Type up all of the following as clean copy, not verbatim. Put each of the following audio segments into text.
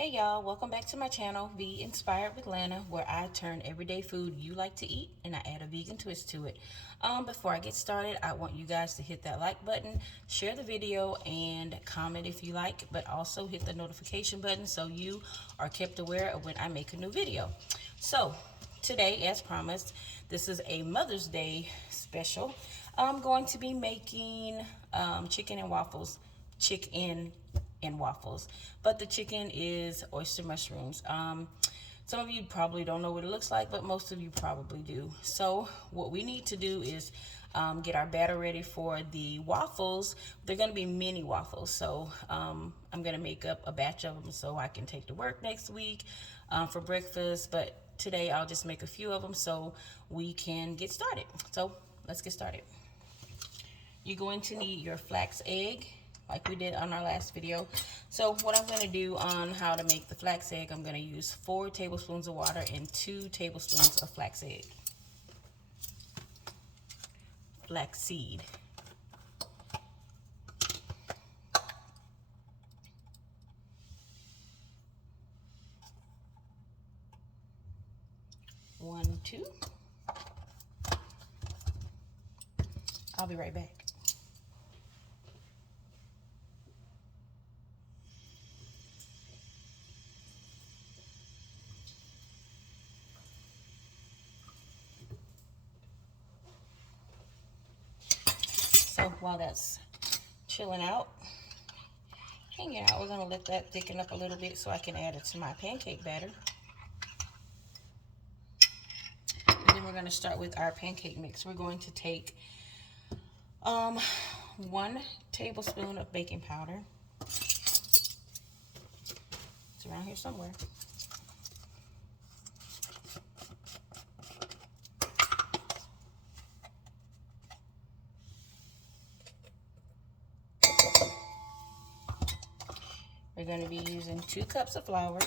Hey y'all, welcome back to my channel, Be Inspired with Lana, where I turn everyday food you like to eat and I add a vegan twist to it. Before I get started, I want you guys to hit that like button, share the video, and comment if you like, but also hit the notification button so you are kept aware of when I make a new video. So, today, as promised, this is a Mother's Day special. I'm going to be making chicken and waffles. But the chicken is oyster mushrooms. Some of you probably don't know what it looks like, but most of you probably do. So what we need to do is get our batter ready for the waffles. They're going to be mini waffles, so I'm going to make up a batch of them so I can take to work next week for breakfast. But today I'll just make a few of them so we can get started. So let's get started. You're going to need your flax egg, like we did on our last video. So what I'm going to do on how to make the flax egg, I'm going to use 4 tablespoons of water and 2 tablespoons of flax seed. 1, 2. I'll be right back. So while that's chilling out, hanging out, we're going to let that thicken up a little bit so I can add it to my pancake batter. And then we're going to start with our pancake mix. We're going to take 1 tablespoon of baking powder. It's around here somewhere. We're going to be using 2 cups of flour.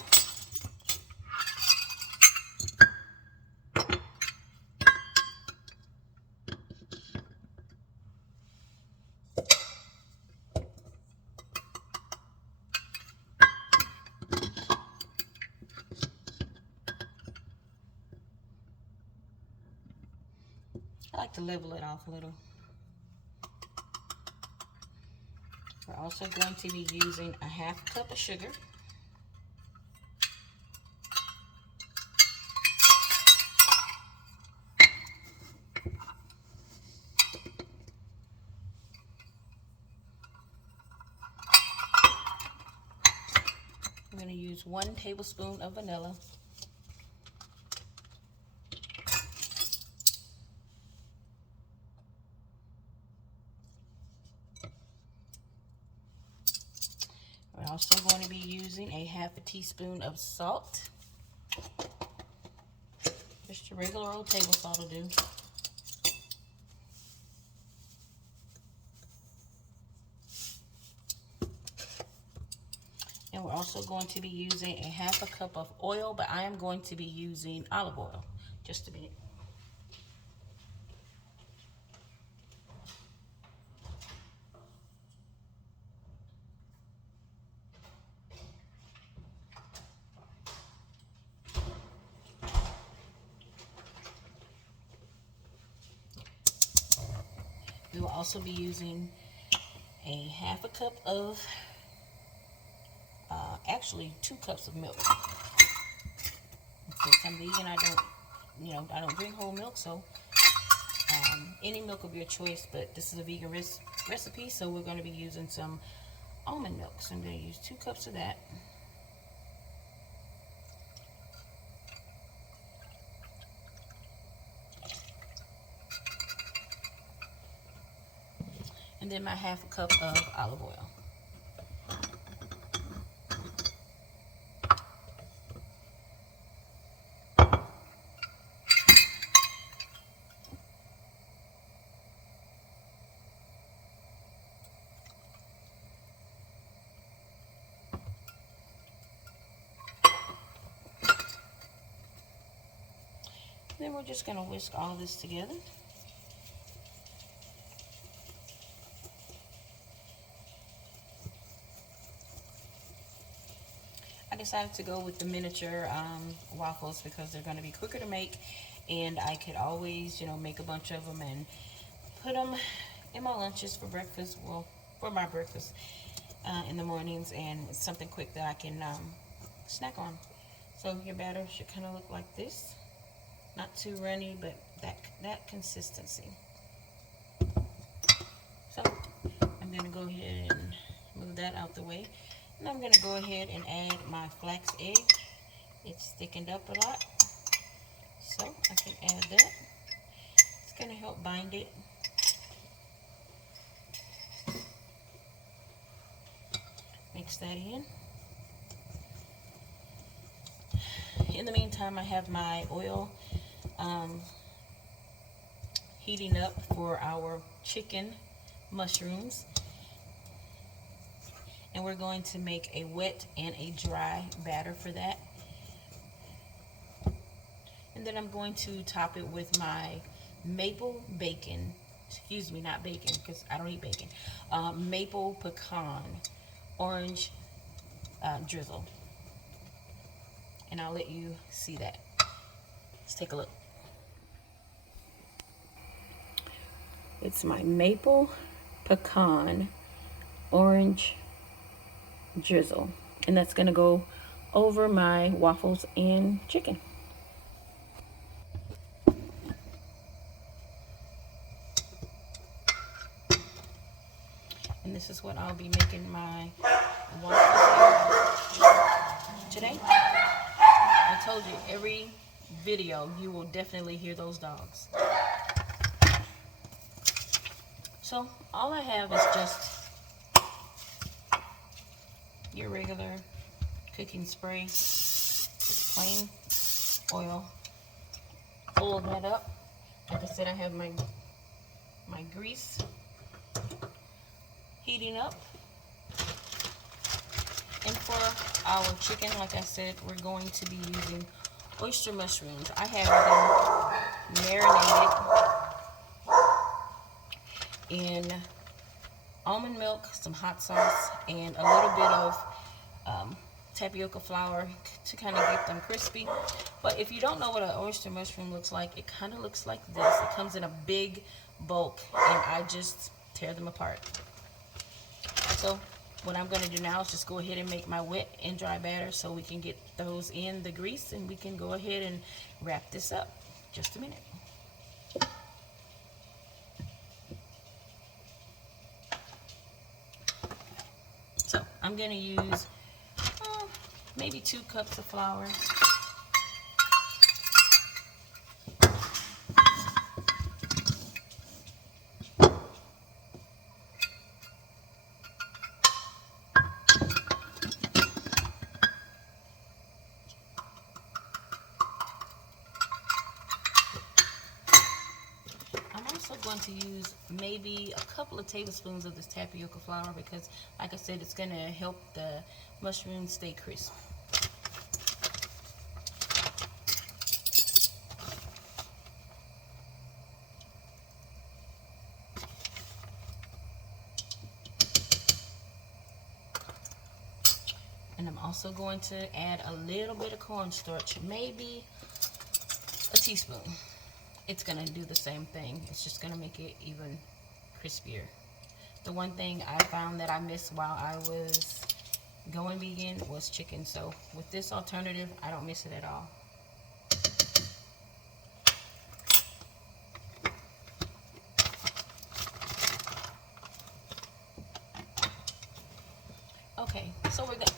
I like to level it off a little. We're also going to be using a 1/2 cup of sugar. I'm going to use 1 tablespoon of vanilla. We're also going to be using a 1/2 teaspoon of salt. Just your regular old table salt will do. And we're also going to be using a 1/2 cup of oil, but I am going to be using olive oil. Just a minute. We will also be using a 1/2 cup of, actually 2 cups of milk. Since I'm vegan, I don't drink whole milk, so any milk of your choice, but this is a vegan recipe, so we're going to be using some almond milk. So I'm going to use 2 cups of that. And then my 1/2 cup of olive oil. Then we're just going to whisk all this together. I decided to go with the miniature waffles because they're going to be quicker to make, and I could always, you know, make a bunch of them and put them in my lunches for breakfast. Well, for my breakfast in the mornings, and it's something quick that I can snack on. So your batter should kind of look like this. Not too runny, but that consistency. So I'm going to go ahead and move that out the way. And I'm going to go ahead and add my flax egg. It's thickened up a lot, so I can add that. It's going to help bind it. Mix that in. In the meantime, I have my oil heating up for our chicken mushrooms. And we're going to make a wet and a dry batter for that. And then I'm going to top it with my maple bacon, excuse me, not bacon, because I don't eat bacon, maple pecan orange drizzle. And I'll let you see that. Let's take a look. It's my maple pecan orange drizzle, and that's gonna go over my waffles and chicken. And this is what I'll be making my waffles today. I told you, every video you will definitely hear those dogs. So all I have is just your regular cooking spray, just plain oil. Pull that up. Like I said, I have my grease heating up. And for our chicken, like I said, we're going to be using oyster mushrooms. I have them marinated in almond milk, some hot sauce, and a little bit of tapioca flour to kind of get them crispy. But if you don't know what an oyster mushroom looks like, it kind of looks like this. It comes in a big bulk, and I just tear them apart. So what I'm going to do now is just go ahead and make my wet and dry batter so we can get those in the grease, and we can go ahead and wrap this up. Just a minute. So I'm going to use maybe 2 cups of flour. Going to use maybe a couple of tablespoons of this tapioca flour because, like I said, it's going to help the mushrooms stay crisp. And I'm also going to add a little bit of cornstarch, maybe a teaspoon. It's gonna do the same thing. It's just gonna make it even crispier. The one thing I found that I missed while I was going vegan was chicken. So with this alternative, I don't miss it at all. Okay, so we're good.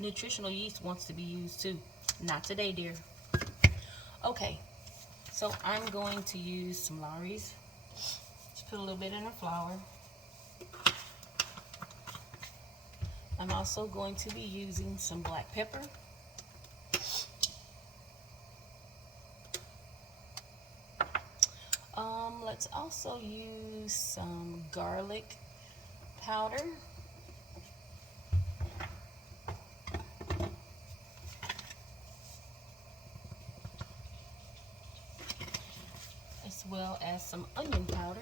Nutritional yeast wants to be used too. Not today, dear. Okay, so I'm going to use some Lawry's. Just put a little bit in our flour. I'm also going to be using some black pepper. Let's also use some garlic powder. As well as some onion powder.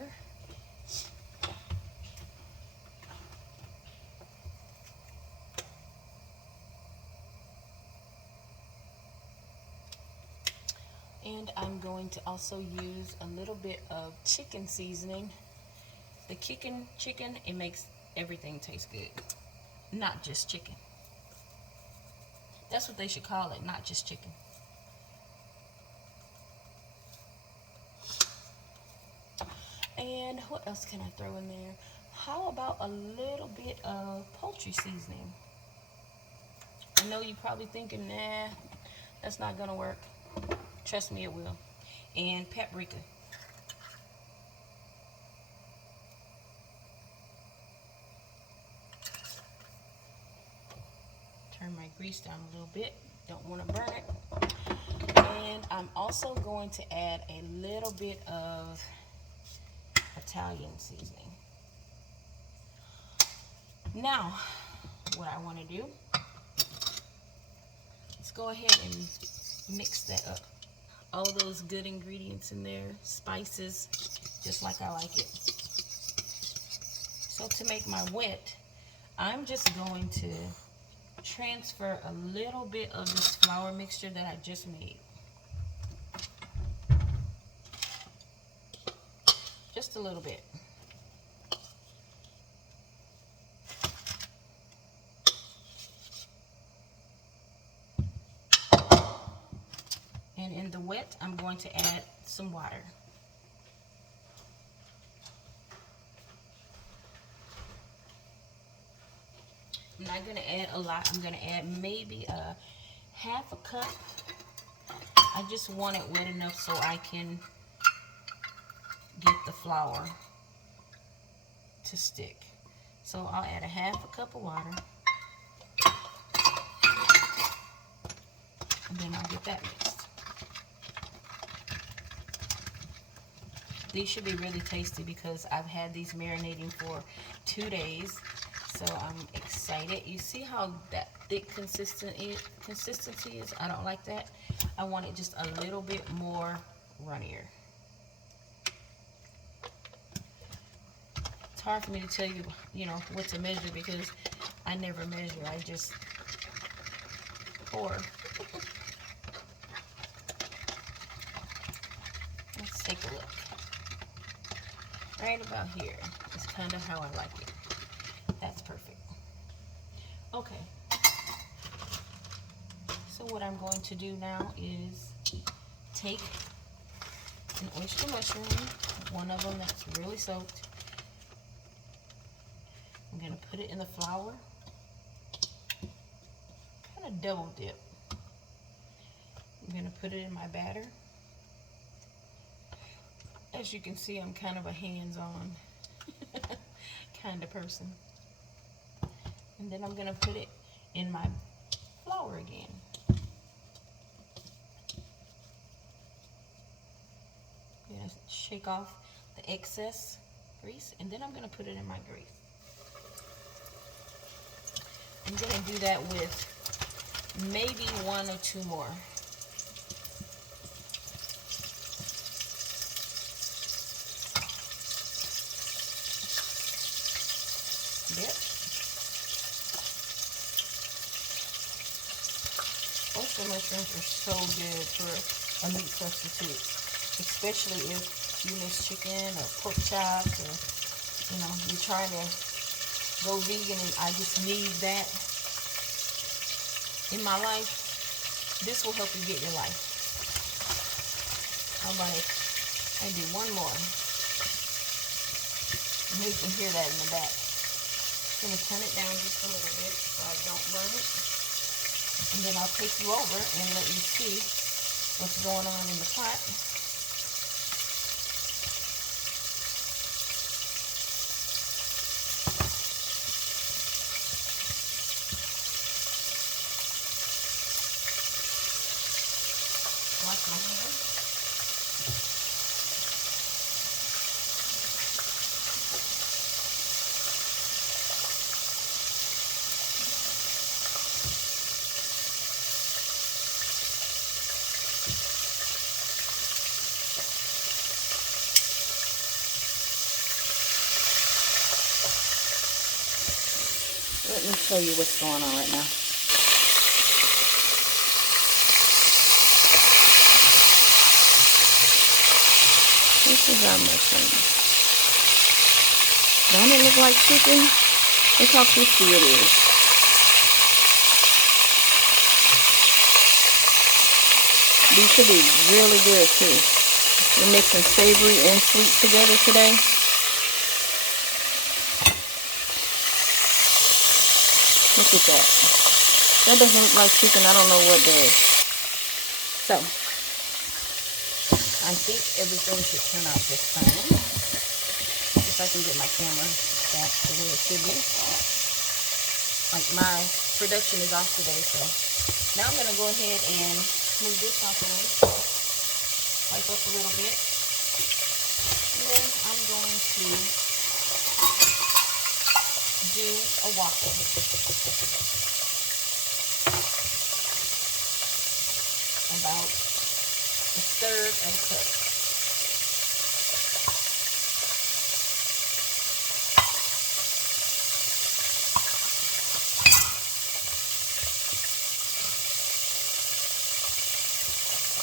And I'm going to also use a little bit of chicken seasoning. The chicken, it makes everything taste good. Not just chicken. That's what they should call it, not just chicken. And what else can I throw in there? How about a little bit of poultry seasoning? I know you're probably thinking, nah, that's not gonna work. Trust me, it will. And paprika. Turn my grease down a little bit. Don't want to burn it. And I'm also going to add a little bit of Italian seasoning. Now, what I want to do is go ahead and mix that up. All those good ingredients in there, spices, just like I like it. So to make my wet, I'm just going to transfer a little bit of this flour mixture that I just made. Just a little bit. And in the wet, I'm going to add some water. I'm not going to add a lot. I'm going to add maybe a half a cup. I just want it wet enough so I can get the flour to stick. So I'll add a half a cup of water. And then I'll get that mixed. These should be really tasty because I've had these marinating for 2 days. So I'm excited. You see how that thick consistency is? I don't like that. I want it just a little bit more runnier. It's hard for me to tell you, what to measure because I never measure. I just pour. Let's take a look. Right about here is kind of how I like it. That's perfect. Okay. So what I'm going to do now is take an oyster mushroom, one of them that's really soaked. I'm going to put it in the flour. Kind of double dip. I'm going to put it in my batter. As you can see, I'm kind of a hands-on kind of person. And then I'm going to put it in my flour again. I'm going to shake off the excess grease, and then I'm going to put it in my grease. I'm going to do that with maybe 1 or 2 more. Oyster mushrooms are so good for a meat substitute, especially if you miss chicken or pork chops, or you're trying to go vegan and I just need that in my life. This will help you get your life. How about I do 1 more? You can hear that in the back. I'm going to turn it down just a little bit so I don't burn it. And then I'll take you over and let you see what's going on in the pot. Wash my hands. Let me show you what's going on right now. This is our mushroom. Don't it look like chicken? Look how crispy it is. These should be really good too. We're mixing savory and sweet together today. Look at that. That doesn't look like chicken. I don't know what does. So, I think everything should turn out just fine. If I can get my camera back to where it should be. Like, my production is off today, so now I'm going to go ahead and move this off the way. Wipe up a little bit. And then I'm going to do a waffle. About a third of a cup.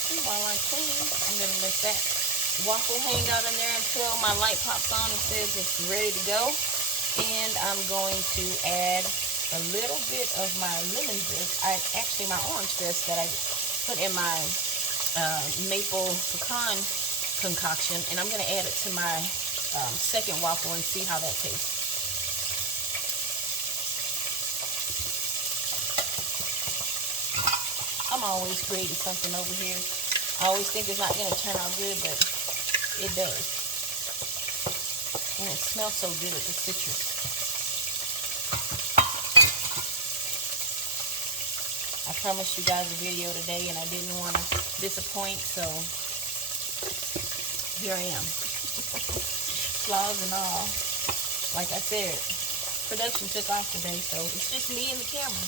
And while I clean, I'm going to let that waffle hang out in there until my light pops on and says it's ready to go. And I'm going to add a little bit of my lemon zest. Actually, my orange zest that I put in my maple pecan concoction, and I'm going to add it to my second waffle and see how that tastes. I'm always creating something over here. I always think it's not going to turn out good, but it does. And it smells so good, the citrus. I promised you guys a video today and I didn't want to disappoint, so here I am. Flaws and all. Like I said, production took off today, so it's just me and the camera.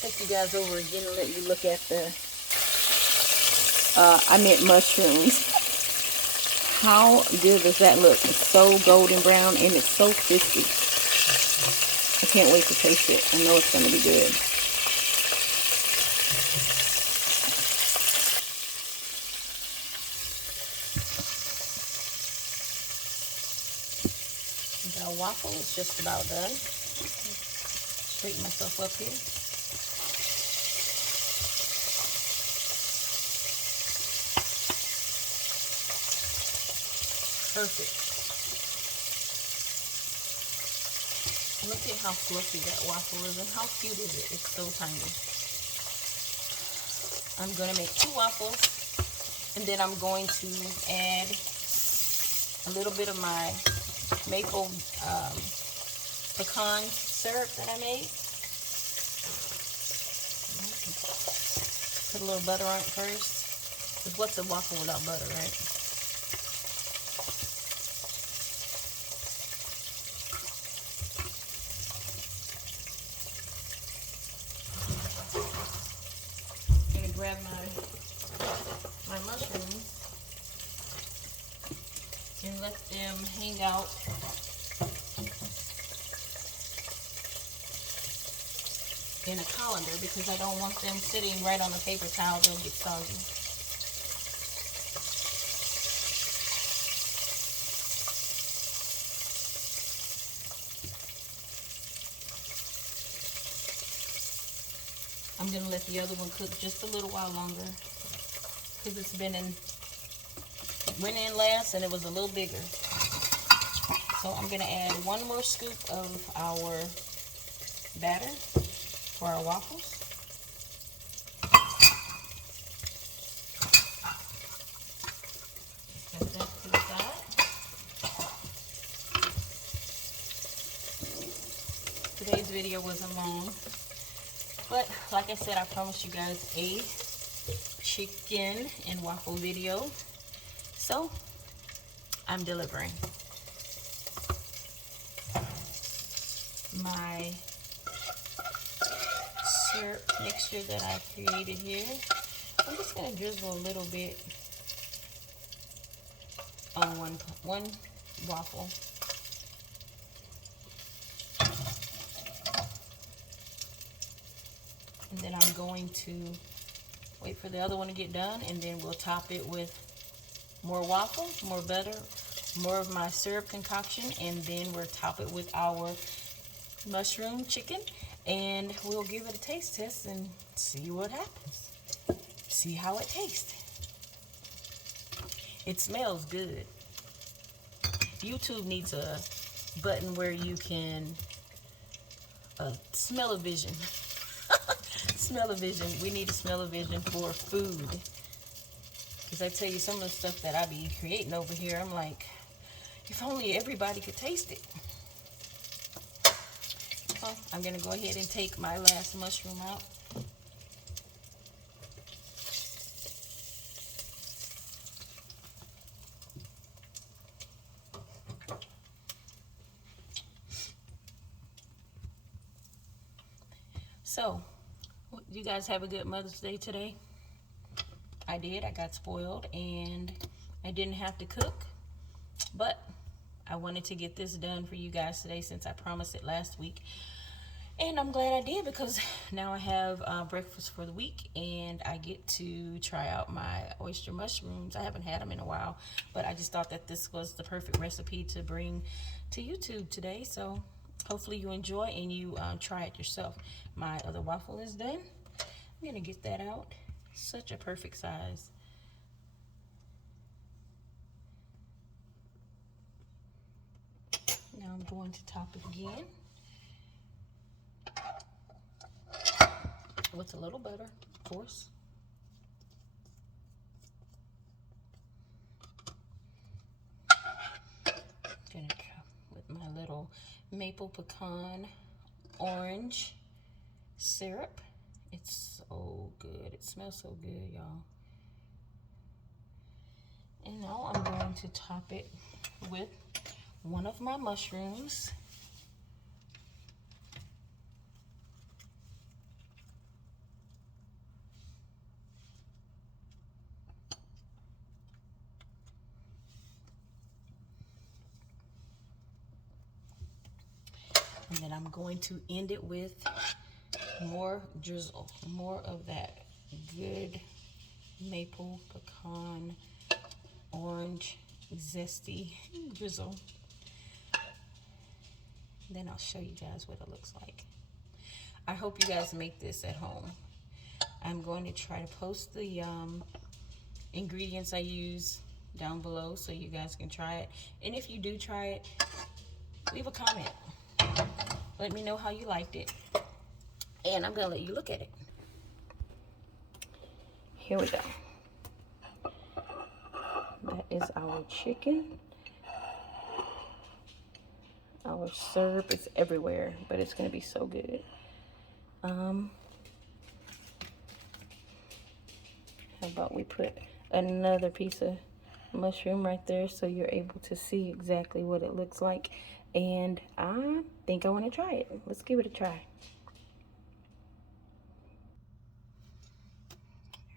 Take you guys over again and let you look at the I meant mushrooms. How good does that look? It's so golden brown and it's so crispy. I can't wait to taste it. I know it's going to be good. Our waffle is just about done. Straighten myself up here. Perfect. Look at how fluffy that waffle is and how cute is it? It's so tiny. I'm going to make 2 waffles and then I'm going to add a little bit of my maple pecan syrup that I made. Put a little butter on it first. Because what's a waffle without butter, right? Grab my mushrooms and let them hang out in a colander because I don't want them sitting right on a paper towel. They'll get soggy. I'm going to let the other one cook just a little while longer because it's went in last and it was a little bigger. So I'm going to add 1 more scoop of our batter for our waffles. Set that to the side. Today's video wasn't long. But like I said, I promised you guys a chicken and waffle video. So I'm delivering. My syrup mixture that I created here. I'm just going to drizzle a little bit on one waffle. And then I'm going to wait for the other one to get done, and then we'll top it with more waffles, more butter, more of my syrup concoction, and then we'll top it with our mushroom chicken, and we'll give it a taste test and see what happens. See how it tastes. It smells good. YouTube needs a button where you can smell-o-vision. Smell-o-vision. We need a smell-o-vision for food. Because I tell you, some of the stuff that I be creating over here, I'm like, if only everybody could taste it. So I'm going to go ahead and take my last mushroom out. So, you guys have a good Mother's Day today? I did. I got spoiled and I didn't have to cook, but I wanted to get this done for you guys today since I promised it last week. And I'm glad I did, because now I have breakfast for the week and I get to try out my oyster mushrooms. I haven't had them in a while, but I just thought that this was the perfect recipe to bring to YouTube today. So hopefully you enjoy and you try it yourself. My other waffle is done. I'm gonna get that out. Such a perfect size. Now I'm going to top it again with a little butter, of course. Gonna try with my little maple pecan orange syrup. It's so good. It smells so good, y'all. And now I'm going to top it with one of my mushrooms. And then I'm going to end it with more drizzle, more of that good maple pecan orange zesty drizzle. Then I'll show you guys what it looks like. I hope you guys make this at home. I'm going to try to post the ingredients I use down below so you guys can try it. And if you do try it, leave a comment. Let me know how you liked it. And I'm gonna let you look at it. Here we go. That is our chicken. Our syrup is everywhere, but it's gonna be so good. How about we put another piece of mushroom right there so you're able to see exactly what it looks like. And I think I want to try it. Let's give it a try.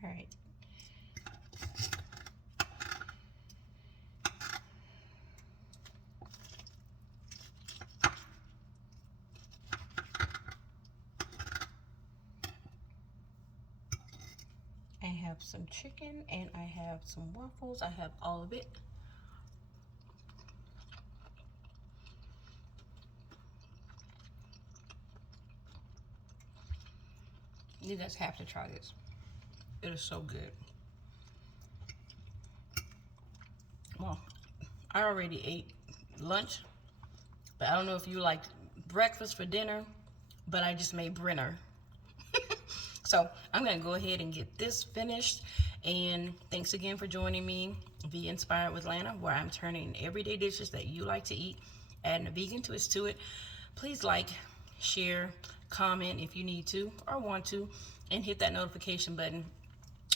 All right. I have some chicken and I have some waffles. I have all of it. You guys have to try this. It is so good. Well, I already ate lunch, but I don't know if you like breakfast for dinner, but I just made Brenner. So I'm gonna go ahead and get this finished. And thanks again for joining me, Be Inspired with Lana, where I'm turning everyday dishes that you like to eat, adding a vegan twist to it. Please like, share, comment if you need to or want to, and hit that notification button.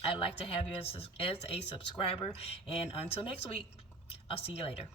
I'd like to have you as a subscriber. And until next week, I'll see you later.